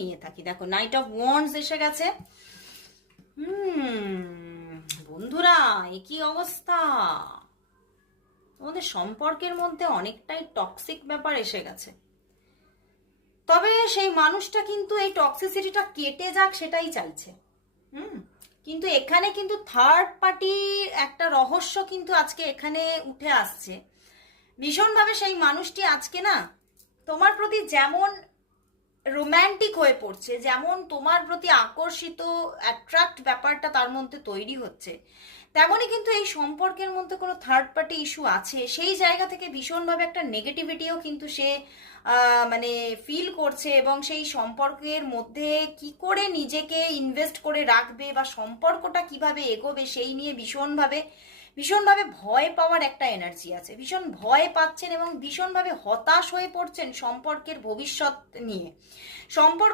নিয়ে থাকি। দেখো নাইট অফ ওয়ান্ডস এসে গেছে। বন্ধুরা, এ কি অবস্থা! তোমাদের সম্পর্কের মধ্যে অনেকটাই টক্সিক ব্যাপার এসে গেছে। তবে সেই মানুষটা কিন্তু এই টক্সিসিটিটা কেটে যাক সেটাই চাইছে। কিন্তু এখানে কিন্তু থার্ড পার্টির একটা রহস্য কিন্তু আজকে এখানে উঠে আসছে ভীষণভাবে। সেই মানুষটি আজকে না তোমার প্রতি যেমন রোম্যান্টিক হয়ে পড়ছে, যেমন তোমার প্রতি আকর্ষিত অ্যাট্রাক্ট ব্যাপারটা তার মধ্যে তৈরি হচ্ছে, তেমনই কিন্তু এই সম্পর্কের মধ্যে কোনো থার্ড পার্টি ইস্যু আছে। সেই জায়গা থেকে ভীষণভাবে একটা নেগেটিভিটিও কিন্তু সে মানে ফিল করছে, এবং সেই সম্পর্কের মধ্যে কি করে নিজেকে ইনভেস্ট করে রাখবে বা সম্পর্কটা কিভাবে এগোবে সেই নিয়ে ভীষণভাবে ভীষণভাবে ভয় পাওয়ার একটা এনার্জি আছে। ভীষণ ভয় পাচ্ছেন এবং ভীষণভাবে হতাশ হয়ে পড়ছেন সম্পর্কের ভবিষ্যৎ নিয়ে। সম্পর্ক